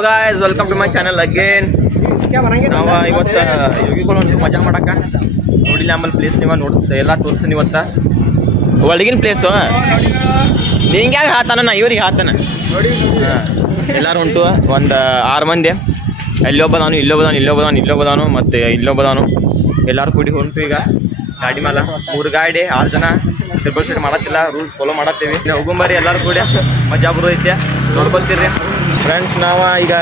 Hello guys, welcome to my channel again. ನಾವು ಇವತ್ತು ಯೋಗಿಗಳು ಮಜಾ ಮಾಡಕ್ಕ ನೋಡಿಲ್ಲ. ಆಮೇಲೆ ಪ್ಲೇಸ್ ನೀವು ನೋಡ್ತಾ ಎಲ್ಲ ತೋರಿಸ್ತೀನಿ. ಇವತ್ತು ಒಳಗಿನ ಪ್ಲೇಸು ನಿಂಗೆ ಯಾಕೆ ಹಾತಾನ, ನಾ ಇವ್ರಿಗೆ ಹಾತಾನ. ಎಲ್ಲರೂ ಉಂಟು, ಒಂದು 6 ಮಂದಿ. ಅಲ್ಲೊಬ್ಬದಾನು, ಇಲ್ಲೊಬ್ಬದಾನು ಮತ್ತು ಇಲ್ಲೊಬ್ಬದಾನು. ಎಲ್ಲರೂ ಕೂಡಿ ಹೊಂಟು. ಈಗ ಗಾಡಿ ಮೇಲೆ 3 ಗಾಡಿ 6 ಜನ ಟ್ರಿಪಲ್ ಸೀಟ್ ಮಾಡತ್ತಿಲ್ಲ, ರೂಲ್ಸ್ ಫಾಲೋ ಮಾಡತ್ತೀವಿ. ನಾವು ಹೋಗುಂಬರಿ ಎಲ್ಲರೂ ಕೂಡಿ ಮಜಾ ಬರೋದೈತೆ, ನೋಡ್ಕೊತೀರಿ ಫ್ರೆಂಡ್ಸ್. ನಾವು ಈಗ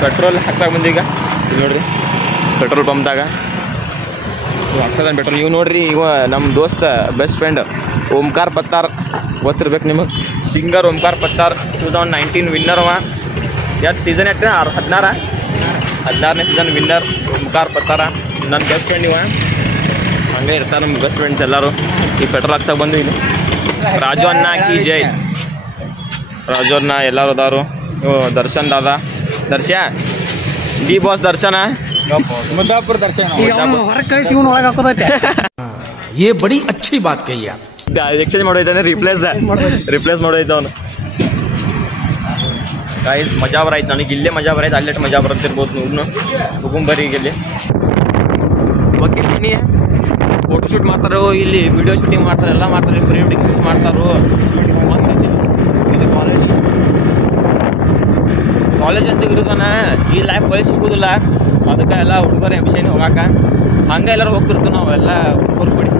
ಪೆಟ್ರೋಲ್ ಹಾಕ್ಸಾಗ ಬಂದು ಈಗ ಇಲ್ಲಿ ನೋಡ್ರಿ ಪೆಟ್ರೋಲ್ ಪಂಪ್ದಾಗ ಹಾಕ್ಸದ ಪೆಟ್ರೋಲ್. ಇವು ನೋಡ್ರಿ, ಇವ ನಮ್ಮ ದೋಸ್ತ ಬೆಸ್ಟ್ ಫ್ರೆಂಡ್ ಓಂಕಾರ ಪತ್ತಾರ್, ಗೊತ್ತಿರ್ಬೇಕು ನಿಮಗೆ. ಸಿಂಗರ್ ಓಂಕಾರ ಪತ್ತಾರ್ 2019 ವಿನ್ನರ್ ಅವ. ಎಷ್ಟು ಸೀಸನ್ 16ನೇ ಸೀಸನ್ ವಿನ್ನರ್ ಓಂಕಾರ ಪತ್ತಾರ. ನನ್ನ ಬೆಸ್ಟ್ ಫ್ರೆಂಡ್ ಇವ, ಹಂಗೆ ಇರ್ತಾರೆ ನಮ್ಮ ಬೆಸ್ಟ್ ಫ್ರೆಂಡ್ಸ್ ಎಲ್ಲರೂ. ಈ ಪೆಟ್ರೋಲ್ ಹಾಕ್ಸಾಗ ಬಂದು ಇಲ್ಲಿ ರಾಜು ಅಣ್ಣ ಕಿ ಜೈ, ರಾಜು ಅಣ್ಣ ಎಲ್ಲರೂ ಅದಾರು. ದರ್ಶನ್ ದಾದಾ, ದರ್ಶ ಡಿ ಬಾಸ್ ದರ್ಶನ, मुद्दापुर दर्शन ये बड़ी अच्छी बात कही आप. ಎಕ್ಸ್ಚೇಂಜ್ ಮಾಡೋದೈತೆ, ರಿಪ್ಲೇಸ್ ಮಾಡೋದೈತೆ ಅವನು. ಗಾಯ್ಸ್ ಮಜಾ ಬರಾಯ್ತು, ನನಗೆ ಇಲ್ಲೇ ಮಜಾ ಬರಾಯ್ತು, ಅಲ್ಲೇ ಮಜಾ ಬರುತ್ತಿರ್ಬೋದು. ನೋಡ್ನು ಹುಗುಂಬರಿ ಇಲ್ಲಿ ಓಕೆ. ಫೋಟೋ ಶೂಟ್ ಮಾಡ್ತಾರೋ, ಇಲ್ಲಿ ವಿಡಿಯೋ ಶೂಟಿಂಗ್ ಮಾಡ್ತಾರೆ, ಎಲ್ಲ ಮಾಡ್ತಾರೆ. ಪ್ರೀ ವೆಡ್ಡಿಂಗ್ ಶೂಟ್ ಮಾಡ್ತಾರೋ. ಇದು ಕಾಲೇಜ್ ಅಂತ ಇರೋದನ ಈ ಲೈಫ್ ಒಳ್ಳೆ ಸಿಗೋದಿಲ್ಲ. ಅದಕ್ಕೆ ಎಲ್ಲ ಹುಡುಗರು ಅಭಿಷೇಕ ಹೋಗಾಕ ಹಂಗೆ ಎಲ್ಲರೂ ಹೋಗ್ತಿರ್ತೀವಿ. ನಾವು ಎಲ್ಲ ಹುಡುಗರು ಕೂಡಿ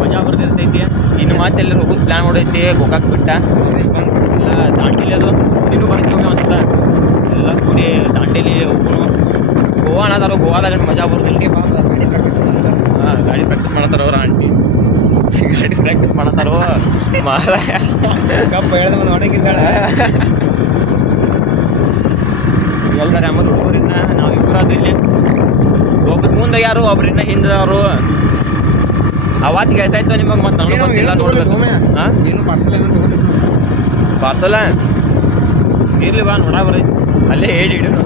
ಮಜಾ ಬರ್ತಿರ್ತೈತಿ. ಇನ್ನು ಮತ್ತೆ ಎಲ್ಲರೂ ಹೋಗೋದು ಪ್ಲ್ಯಾನ್ ಮಾಡೈತಿ. ಗೋಕಾಕ್ ಬಿಟ್ಟ ಎಲ್ಲ ದಾಂಡೇಲಿ, ಅದು ಇನ್ನೂ ಬರ್ತೀವಿ ಅನ್ಸುತ್ತೆ. ಎಲ್ಲ ಕೂಡಿ ದಾಂಡೇಲಿ ಹೋಗೋಣ. ಗೋವಾ ಅನ್ನೋದಾರು, ಗೋವಾದಾಗ ಮಜಾ ಬರೋದಿಲ್ಲ. ಹಾಂ, ಗಾಡಿ ಪ್ರಾಕ್ಟೀಸ್ ಮಾಡತ್ತಾರ ಅವ್ರ ಆಂಟಿ, ಗಾಡಿ ಪ್ರಾಕ್ಟೀಸ್ ಮಾಡತ್ತಾರೋ ಮಾರಾಯ. ಎಲ್ಲರೂ ಆಮೇಲೆ ಹುಡುಗರಿನ್ನ ನಾವು ಇಬ್ಬರು ಅದು ಇಲ್ಲಿ ಒಬ್ರು ಮುಂದೆ ಯಾರು, ಒಬ್ರಿನ್ನ ಹಿಂದವರು. ಅವಾಜ್ ಗ್ಯಾಸ್ ಆಯ್ತು ನಿಮಗೆ ಮತ್ತೆ ನನಗೆ ಗೊತ್ತಿಲ್ಲ. ನೋಡ್ಬೇಕು. ಹಾಂ, ಏನು ಪಾರ್ಸಲ ಇರ್ಲಿ ಬಾ, ನೋಡ ಬರೈತಿ ಅಲ್ಲೇ ಹೇಳಿ ಇಡೋಣ.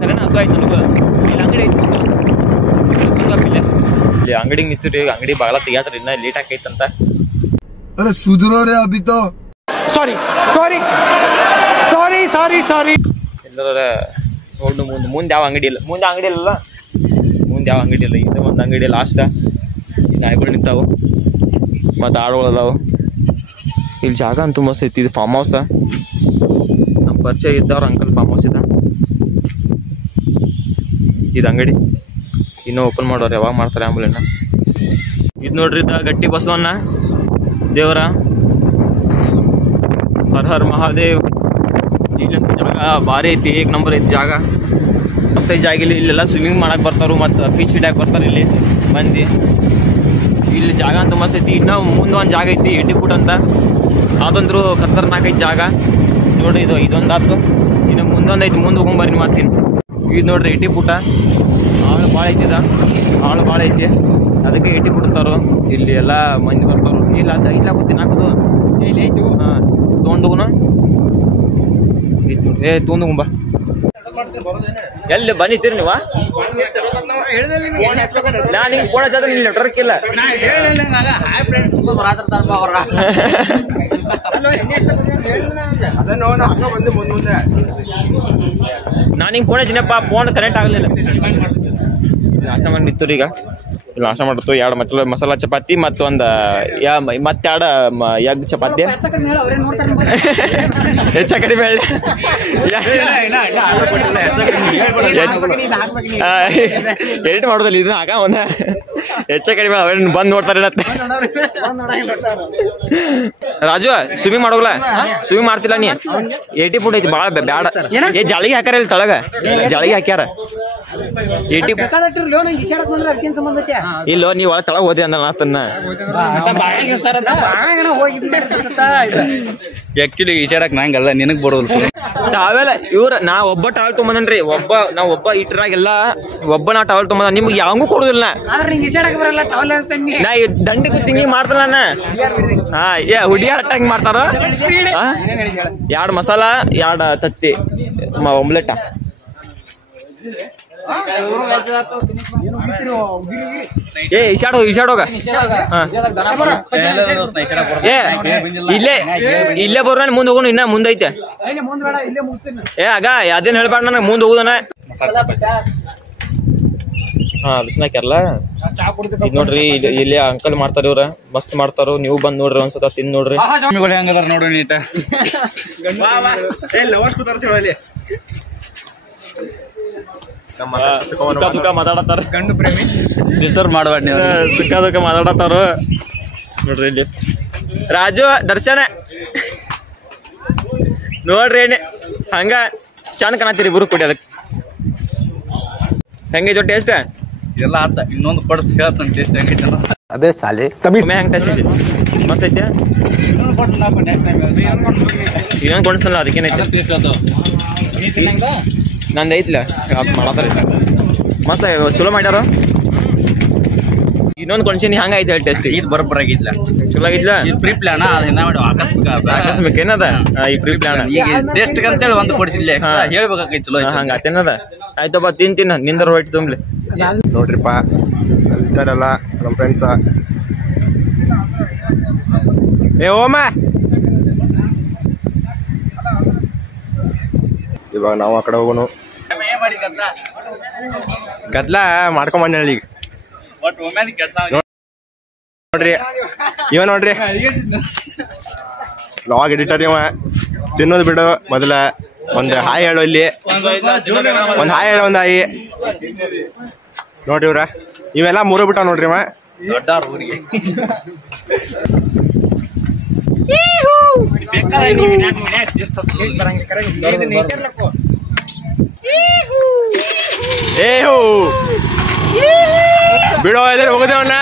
ಸರಿನಾ, ಹಸು ಆಯ್ತು ನನಗೂ. ಇಲ್ಲಿ ಅಂಗಡಿ ಐತಿ, ಇಲ್ಲಿ ಅಂಗಡಿಗೆ ನಿಂತಿರಿ. ಅಂಗಡಿ ಬಾಗಲ ತೆಗಿಯಾತ್ರ, ಇನ್ನ ಲೇಟ್ ಆಕೈತಂತ. ಎಲ್ಲರ ನೋಡು ಮುಂದೆ ಯಾವ ಅಂಗಡಿ ಇಲ್ಲ, ಮುಂದೆ ಯಾವ ಅಂಗಡಿ ಇಲ್ಲ. ಇದು ಒಂದು ಅಂಗಡಿ ಲಾಸ್ಟ್. ಇಲ್ಲಿ ನಾಯಿಗಳು ನಿಂತಾವು ಮತ್ತು ಆಡುಗಳು ಅದಾವು. ಇಲ್ಲಿ ಜಾಗ ಅಂತೂ ಮಸ್ತ್ ಐತಿ. ಇದು ಫಾರ್ಮ್ ಹೌಸ, ನಮ್ಮ ಪರಿಚಯ ಇದ್ದವ್ರ ಅಂಕಲ್ ಫಾರ್ಮ್ ಹೌಸ್ ಇದೆ. ಇದು ಅಂಗಡಿ ಇನ್ನೂ ಓಪನ್ ಮಾಡೋರು, ಯಾವಾಗ ಮಾಡ್ತಾರೆ ಆಂಬುಲೆನ್ನ. ಇದು ನೋಡ್ರಿ, ಇದ್ದ ಗಟ್ಟಿ ಬಸವಣ್ಣ ದೇವರ, ಹರ್ ಹರ್ ಮಹಾದೇವ್. ಇಲ್ಲಂತೂ ಜಾಗ ಭಾರಿ ಐತಿ, 1 ನಂಬರ್ ಐತಿ ಜಾಗ, ಮಸ್ತ್ ಐತಿ ಜಾಗ. ಇಲ್ಲೆಲ್ಲ ಸ್ವಿಮ್ಮಿಂಗ್ ಮಾಡಕ್ಕೆ ಬರ್ತಾರು ಮತ್ತು ಫಿಶ್ ಹಿಡ್ಯಾಕೆ ಬರ್ತಾರೆ ಇಲ್ಲಿ ಮಂದಿ. ಇಲ್ಲಿ ಜಾಗ ಅಂತೂ ಮಸ್ತ್ ಐತಿ. ಇನ್ನೂ ಮುಂದೆ ಒಂದು ಜಾಗ ಐತಿ 80 ಫೂಟ್ ಅಂತ, ಅದೊಂದ್ರು ಖತರ್ನಾಕ್ ಐತಿ ಜಾಗ. ನೋಡ್ರಿ, ಇದೊಂದು ಆಯ್ತು. ಇನ್ನು ಮುಂದೊಂದು ಐತಿ, ಮುಂದೆ ಹೋಗ್ಬರ್ರಿ ಮಾತಿನ. ಇದು ನೋಡ್ರಿ 80 ಫೂಟ, ಆಳು ಭಾಳ ಐತಿ. ಆಳು ಭಾಳ ಐತಿ, ಅದಕ್ಕೆ 80 ಫೂಟ್ ಅಂತಾರು. ಇಲ್ಲಿ ಎಲ್ಲ ಮಂದಿ ಬರ್ತಾರು. ಇಲ್ಲ ಗೊತ್ತೀನಿ ಹಾಕೋದು ಇಲ್ಲಿ ಐತಿ. ಹಾಂ, ತೊಗೊಂಡೋಗುನ ತೊಗೊಂಡೋಗುಂಬ. ಎಲ್ಲಿ ಬಂದಿತ್ತೀರಿ ನೀವು? ನಾನು ಹಿಂಗೆ ಫೋನ್ ಹಚ್ಚಾದ್ರೆ ಇಲ್ಲಿ ನೆಟ್ವರ್ಕ್ ಇಲ್ಲ. ನಾನು ಹಿಂಗೆ ಫೋನ್ ಹಚ್ಚಿನಪ್ಪ, ಫೋನ್ ಕನೆಕ್ಟ್ ಆಗಲಿಲ್ಲ. ನಾಷ್ಟ ಮಾಡಿ ನಿಂತು ಈಗ. ಇಲ್ಲಿ ನಾಷ್ಟ ಮಾಡಿರ್ತು 2 ಮಸಾಲ ಚಪಾತಿ ಮತ್ತು ಒಂದು ಮತ್ತೆರಡು ಎಗ್ ಚಪಾತಿ. ಹೆಚ್ಚ ಕಡಿಮೆ ಹೇಳಿ, ಎಡಿಟ್ ಮಾಡೋದಿಲ್ಲ ಇದು ಹಾಕ ಒಂದು ಹೆಚ್ಚ ಕಡಿಮೆ. ಅವ್ರೇನು ಬಂದು ನೋಡ್ತಾರೆ. ರಾಜು, ಸ್ವಿಮ್ಮಿಂಗ್ ಮಾಡೋಲ್ಲ? ಸ್ವಿಮ್ಮಿಂಗ್ ಮಾಡ್ತಿಲ್ಲ ನೀ? 80 ಫೂಟ್ ಐತಿ, ಭಾಳ ಬ್ಯಾಡ. ಜಾಳಿಗೆ ಹಾಕ್ಯಾರ ಇಲ್ಲಿ ತಳಗ, ಜಾಳಿಗೆ ಹಾಕ್ಯಾರ 80. ಇಲ್ಲೋ ನೀವು ಒಳ ತಳ ಓದಿ ಅಂದ ನಾತನ್ನ. ಆಕ್ಚುಲಿ ಈಚಾಡಕ್ ನಂಗಲ್ಲ, ನಿನಗ್ ಬರೋದು ಟಾವೆಲ್. ನಾ ಒಬ್ಬ ಟಾವೆಲ್ ತೊಗೊಂಬಂದ್ರಿ, ಒಬ್ಬ ಇಟ್ರಾಗೆಲ್ಲ ನಾ ಟಾವೆಲ್ ತೊಗೊಂಬಂದ. ನಿಮ್ಗೆ ಯಾವಂಗೂ ಕೊಡುದಿಲ್ಲ. ನಾ ದಂಡಿ ಕೂತಿಂಗಿ ಮಾಡ್ತಲ್ಲ ನಾ. ಹಾ, ಹುಡುಗಿಯರ್ ಅಟ್ಟಾಗಿ ಮಾಡ್ತಾರ. 2 ಮಸಾಲ 2 ತತ್ತಿ ಆಮ್ಲೆಟ್. ಏ ಇಶಾಡೋಗ ಇಲ್ಲೇ ಬರೋಣ ಮುಂದೆ ಹೋಗೋಣ ಇನ್ನ ಮುಂದೈತೆ ಏ ಆಗ ಅದೇನ್ ಹೇಳ್ಬಾರ್ದ ನನಗೆ ಮುಂದೆ ಹೋಗುದನ ಹಾ ಬಿಸ್ನಾಕ್ಯಾರಲ್ಲ ನೋಡ್ರಿ ಇಲ್ಲಿ ಅಂಕಲ್ ಮಾಡ್ತಾರ ಇವ್ರ ಮಸ್ತ್ ಮಾಡ್ತಾರ ನೀವು ಬಂದ್ ನೋಡ್ರಿ ಒಂದ್ಸತ ತಿಂದ್ ನೋಡ್ರಿ ಹೆಂಗದಾರ ನೋಡ್ರಿ ನೀಟ ಮಾತಾಡತಾರ ಗಂಡು ಪ್ರೇಮಿ ಡಿಸ್ಟರ್ಬ್ ಮಾಡಬೇಡ ನೀವು ಸುಕ್ಕ ಮಾತಾಡತಾರ ನೋಡ್ರಿ ಇಲ್ಲಿ ರಾಜು ದರ್ಶನ ನೋಡ್ರಿ ಹಂಗ ಚಂದ ಕಾಣತ್ತೀರಿ ಇಬ್ರು ಕುಡಿ ಅದಕ್ಕೆ ಹೆಂಗೈತು ಟೇಸ್ಟ್ ಎಲ್ಲ ಆತ ಇನ್ನೊಂದು ಕೊಡ್ಸ್ ಹೇಳ್ತಾನೆ ಟೇಸ್ಟ್ ಹೆಂಗೈತೆ ಅದೇ ಸಾಲಿ ಹೆಂಗ್ ಟೇಸ್ಟ್ ಐತಿ ಮಸ್ತ್ ಐತೆ ಇನ್ನೊಂದು ಕೊಡಿಸಲ್ಲ ಅದಕ್ಕೇನೈತಿ ಟೇಸ್ಟ್ ಅದು ನಂದು ಐತ್ಲ ಮಾಡತ್ತಾರ ಮಸ್ತ್ ಚಲೋ ಮಾಡ್ಯಾರ ಇನ್ನೊಂದು ಕೊಂಡ್ಸಿನಿ ಹಂಗ ಐತೆ ಟೇಸ್ಟ್ ಇದು ಬರೋಬ್ಬರ ಆಗಿಲ್ಲ ಚಲೋ ಆಗಿದ್ಲ ಇದು ಪ್ರೀ ಪ್ಲಾನ್ ಅದನ್ನ ಮಾಡಿ ಆಕಸ್ಮಿಕ ಏನದ ಈ ಪ್ರೀ ಪ್ಲಾನ್ ಈಗ ಟೇಸ್ಟ್ ಅಂತೇಳಿ ಒಂದು ಕೊಡಿಸಿಲ್ಲ ಹೇಳ್ಬೇಕಾಗೈತಿ ಚಲೋ ಹಂಗ ಆತೇನದ ಆಯ್ತಪ್ಪ ತಿನ್ನ ನಿಂದರ್ ಹೊಟ್ಟೆ ತುಂಬಲಿ ನೋಡ್ರಿಪ್ಪ ಇದ್ದಾರಲ್ಲ ನಮ್ಮ ಫ್ರೆಂಡ್ಸ ಏ ಓಮ ಇವಾಗ ನಾವು ಆ ಕಡೆ ಹೋಗೋಣ ಗದ್ಲ ಮಾಡ್ಕೊಂಬಂದ ಈಗ ನೋಡ್ರಿ ಇವ ನೋಡ್ರಿ ಲಾಗ್ ಎಡಿಟರ್ ಇವ ತಿನ್ನೋದು ಬಿಡು ಮೊದಲ ಒಂದ್ ಹಾಯ್ ಹೇಳು ಇಲ್ಲಿ ಒಂದ್ ಹಾಯ್ ಹೇಳು ಒಂದ್ ಹಾಯಿ ನೋಡ್ರಿ ಇವ್ರ ಇವೆಲ್ಲ ಮೂರು ಬಿಟ್ಟ ನೋಡ್ರಿ ಇವ ದೊಡ್ಡ ಊರಿಗೆ ಏಹೋ ಬಿಡೋ ಹೋಗುದೇವಣ್ಣ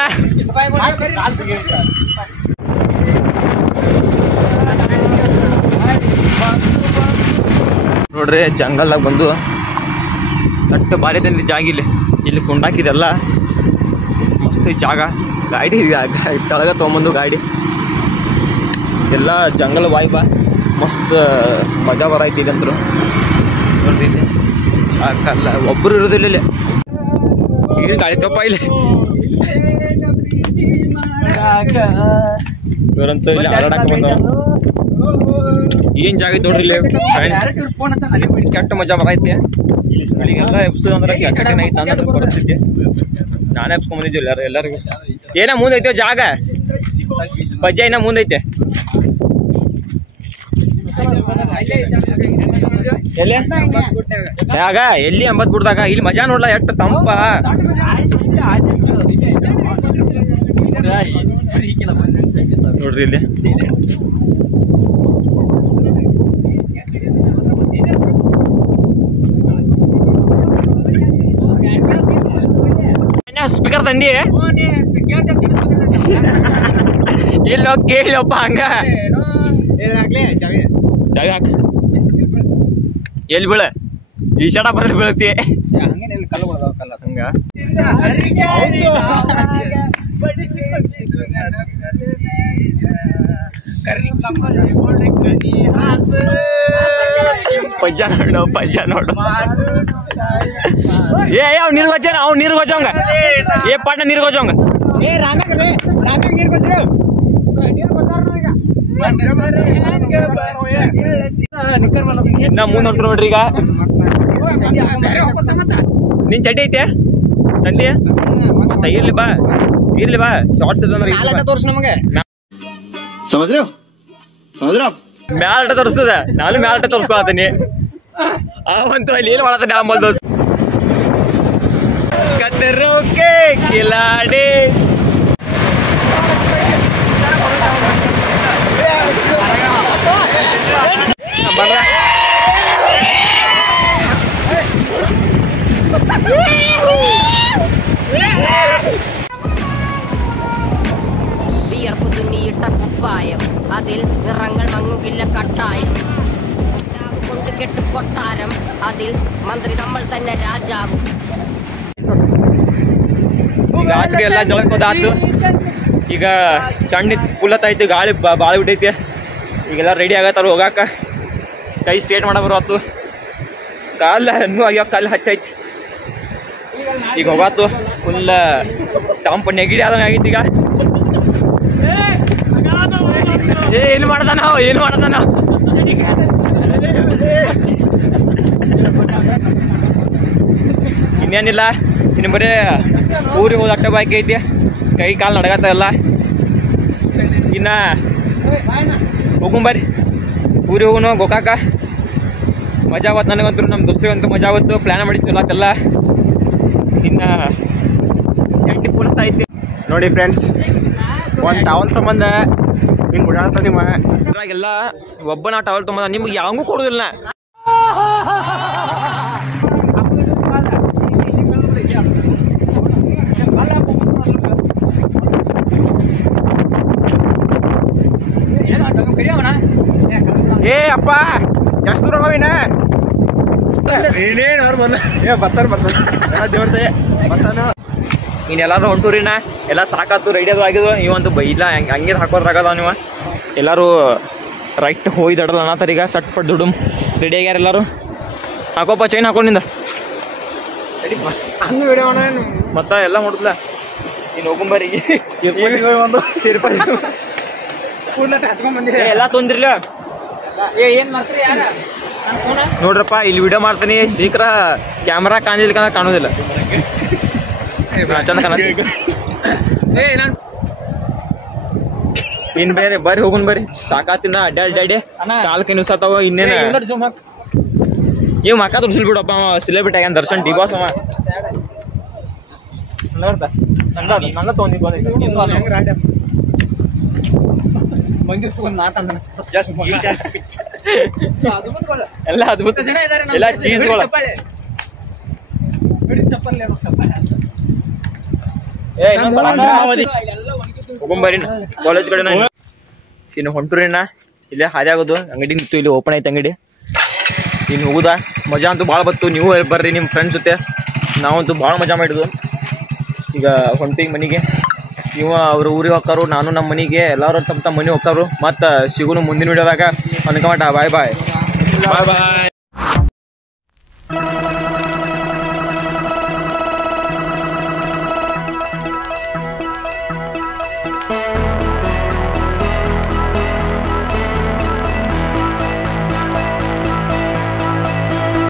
ನೋಡ್ರಿ ಜಂಗಲ್ದಾಗ ಬಂದು ಅಷ್ಟು ಭಾರಿ ತಂದಿ ಜಾಗ ಇಲ್ಲಿ ಕುಂಡಾಕಿದೆಲ್ಲ ಮಸ್ತ್ ಜಾಗ ಗಾಡಿ ಕೆಳಗ ತೊಗೊಂಬಂದು ಗಾಡಿ ಎಲ್ಲ ಜಂಗಲ್ ವಾಯ್ಬ ಮಸ್ತ್ ಮಜಾ ಬರೈತಿ ಇದಂತರು ನೋಡ್ರಿ ಅಲ್ಲ ಒಬ್ಬರು ಇರೋದಿಲ್ಲ ಇಲ್ಲಿ ಏನು ಗಾಡಿ ತಪ್ಪ ಇಲ್ಲಿ ಇವರಂತೂ ಇಲ್ಲಿ ಆಡಾಡಕ್ಕೆ ಬಂದವ ಏನ್ ಜಾಗ ಐತಿ ನೋಡ್ರಿ ಇಲ್ಲಿ ಕೆಟ್ಟ ಮಜಾ ಬರೈತಿ ಇಲ್ಲಿಗೆಲ್ಲ ಎಬ್ಸೋದಂದ್ರೆ ಕೆಟ್ಟ ಐತಿ ನನ್ನ ಪರಿಸ್ಥಿತಿ ನಾನೇ ಎಬ್ಸ್ಕೊಂಬಂದಿದ್ದೆ ಎಲ್ಲರಿಗೂ ಏನ ಮುಂದೈತೆ ಜಾಗ ಬಜ್ಜ ಏನ ಮುಂದೈತೆ ಯಾಗ ಎಲ್ಲಿ ಅಂಬತ್ ಬಿಡ್ದಾಗ ಇಲ್ಲಿ ಮಜಾ ನೋಡ್ಲಾ ಎಷ್ಟ ತಂಪ ನೋಡ್ರಿ ಇಲ್ಲಿ ಸ್ಪೀಕರ್ ತಂದಿ ಇಲ್ಲೋ ಕೇಳಪ್ಪ ಹಂಗ ಚಾವಿ ಹಾಕ ಎಲ್ಲಿ ಬೀಳ ಈ ಶಡ ಬಂದ್ರೆ ಬೀಳತಿ ಹಂಗ ಪಜ್ಜ ನೋಡು ಏ ಅವ್ ನೀರ್ಗೊಚ್ಚ ಅವ್ ನೀರ್ಗೊಚ್ಚವಂಗ ಏ ಪಾಟ ನೀರ್ಗೊಚ್ಚವಂಗ ನಾ ಮುಂದ್ ಹೊಂಟ್ರು ನೋಡ್ರಿ ಈಗ ನಿನ್ ಚಡ್ಡಿ ಐತೆ ತಂದಿ ಇರ್ಲಿ ಬಾ ಶಾರ್ಟ್ಸ್ ತೋರ್ಸ್ ನಮಗೆ ಮ್ಯಾಲ್ಟ ತೋರಿಸ್ತದ ನಾನು ಮ್ಯಾಲ್ಟ ತೋರ್ಸ್ಕೊಳತೀನಿ ಅವಂತೂ ಅಲ್ಲಿ ಏನ್ ಮಾಡತ್ತ ಆಂಬಲ್ ದೋಸ್ತ ಕತ್ತರೋಕೆ ಕಿಲಾಡಿ വിയർപ്പ് തുന്നിയിട്ട കുപ്പായം അതിൽ നിറങ്ങൾ മങ്ങുകില്ല കട്ടായം കൊണ്ട് കെട്ട് കൊട്ടാരം അതിൽ മന്ത്രി നമ്മൾ തന്നെ രാജാവും ಈಗ ರಾತ್ರಿ ಎಲ್ಲ ಜಳಕೋದಾತು ಈಗ ತಣ್ಣಿ ಕುಲ್ಲತ್ತೈತಿ ಗಾಳಿ ಬಾಳಿ ಬಿಟ್ಟೈತಿ ಈಗೆಲ್ಲ ರೆಡಿ ಆಗತ್ತಾರ ಹೋಗಾಕ ಕೈ ಸ್ಟ್ರೇಟ್ ಮಾಡ ಬರೋತ್ತು ಕಾಲ ಇನ್ನೂ ಆಗ್ಯಾವ ಕಾಲು ಹಚ್ಚೈತಿ ಈಗ ಹೋಗಾತು ಫುಲ್ ಟಾಂಪ್ ನೆಗಿಡಿ ಆದಂಗೆ ಆಗಿತ್ತು ಈಗ. ಏನು ಮಾಡ್ದ ನಾವು ಇನ್ನೇನಿಲ್ಲ, ಇನ್ನು ಬರೀ ಊರಿಗೆ ಹೋದ ಅಟ್ಟ ಬಾಕಿ ಐತಿ. ಕೈ ಕಾಲು ನಡಗತ್ತ ಎಲ್ಲ. ಇನ್ನು ಹೋಗುಂಬರ್ರಿ ಊರಿಗೆ ಹೋಗುನು ಗೋಕಾಕ. ಮಜಾ ಅವತ್ತು ನನಗಂತೂ ನಮ್ಮ ದೋಸ್ತಿಗಂತೂ ಮಜಾ ಅವತ್ತು ಪ್ಲ್ಯಾನ್ ಮಾಡಿತ್ತು ಎಲ್ಲತ್ತೆಲ್ಲ. ಇನ್ನು ಎಂಟಿ ಪೂರ್ತ ಐತಿ ನೋಡಿ ಫ್ರೆಂಡ್ಸ್, ಒಂದು ಟವಲ್ ಸಂಬಂಧ ಹಿಂಗೆ ಬಿಡಾಡ್ತ ನಿಮ್ಮ ಎಲ್ಲ ಒಬ್ಬನ ಟವಲ್ ತೊಗೊಂಬ ನಿಮ್ಗೆ ಯಾವಂಗೂ ಕೊಡೋದಿಲ್ಲ. ಏ ಅಪ್ಪ ಎಷ್ಟು ದೂರ ಹೋಗಿನ ಏನೇನು ಅವ್ರು ಬಂದ ದೇವ್ರತೆ ಬರ್ತಾನು. ಇನ್ನೆಲ್ಲರೂ ಹೊಂಟೂರಿನ ಎಲ್ಲ ಸಾಕಾತು ರೆಡಿ ಅದು ಆಗಿದ್ವು. ಇವಂತೂ ಇಲ್ಲ ಹಂಗೆ ಹಾಕೋದ್ರಾಗದ ನೀವು ಎಲ್ಲರೂ ರೈಟ್ ಹೋಗಿ ದಡಲ್ಲ ಅನ್ನತ್ತಾರ. ಈಗ ಸಟ್ ಪಟ್ ದುಡುಮ್ ರೆಡಿ ಆಗ್ಯಾರ ಎಲ್ಲರೂ. ಹಾಕೋಪ್ಪ ಚೈನ್ ಹಾಕೊಂಡಿಂದ ಮತ್ತೆ ಎಲ್ಲ ಮುಟ್ಲ. ಇನ್ನು ಹೋಗುಂಬರಿ ಎಲ್ಲ ತೊಂದ್ರಿಲ್ಲ. ನೋಡ್ರಪ್ಪ ಇಲ್ಲಿ ವಿಡಿಯೋ ಮಾಡ್ತೀನಿ, ಶೀಘ್ರ ಕ್ಯಾಮ್ರಾ ಕಾಣಿಲ್ಲ ಕಾಣೋದಿಲ್ಲ. ಚಂದ ಕಾಣ ಇನ್ ಬೇರೆ ಬರ್ರಿ ಹೋಗುನ್ ಬರ್ರಿ. ಸಾಕಾತಿನ ಅಡ್ಡಾಡಿ ಕಾಲ್ ಕೈ ನುಸಾತಾವ. ಇನ್ನೇನ ಇವ್ ಮಕ್ಕ ತುರ್ಸಿಲ್ ಬಿಡಪ್ಪ, ಸಿಲೆಬಿಟ್ ಆಗ್ಯಾನ ದರ್ಶನ್ ಡಿ ಬಾಸ್ ಅವ. ನನ್ನ ಎಲ್ಲ ಅದ್ಭುತ ಎಲ್ಲ ಚೀಸ್ಗಳು. ಹೋಗುಂಬರಿ ಕಾಲೇಜ್ ಕಡೆ ಇನ್ನು ಹೊಂಟೂರಿನ ಇಲ್ಲೇ ಹಾದಿ ಆಗೋದು. ಅಂಗಡಿ ನಿಂತು ಇಲ್ಲಿ ಓಪನ್ ಐತೆ ಅಂಗಡಿ. ಇನ್ನು ಹೋಗುದ ಮಜಾ ಅಂತೂ ಭಾಳ ಬತ್ತು. ನೀವು ಬರ್ರಿ ನಿಮ್ಮ ಫ್ರೆಂಡ್ಸ್ ಜೊತೆ. ನಾವಂತೂ ಭಾಳ ಮಜಾ ಮಾಡಿದ್ವು. ಈಗ ಹೊಂಟಿಗೆ ಮನೆಗೆ. ಇವ ಅವ್ರ ಊರಿಗೆ ಹೋಗ್ತಾರು, ನಾನು ನಮ್ಮ ಮನೆಗೆ. ಎಲ್ಲರೂ ತಮ್ಮ ಮನೆ ಹೋಗ್ತಾರು. ಮತ್ತು ಸಿಗುನು ಮುಂದಿನ ವಿಡಿಯೋದಾಗ. ಅನ್ಕಮಟ ಬಾಯ್ ಬಾಯ್.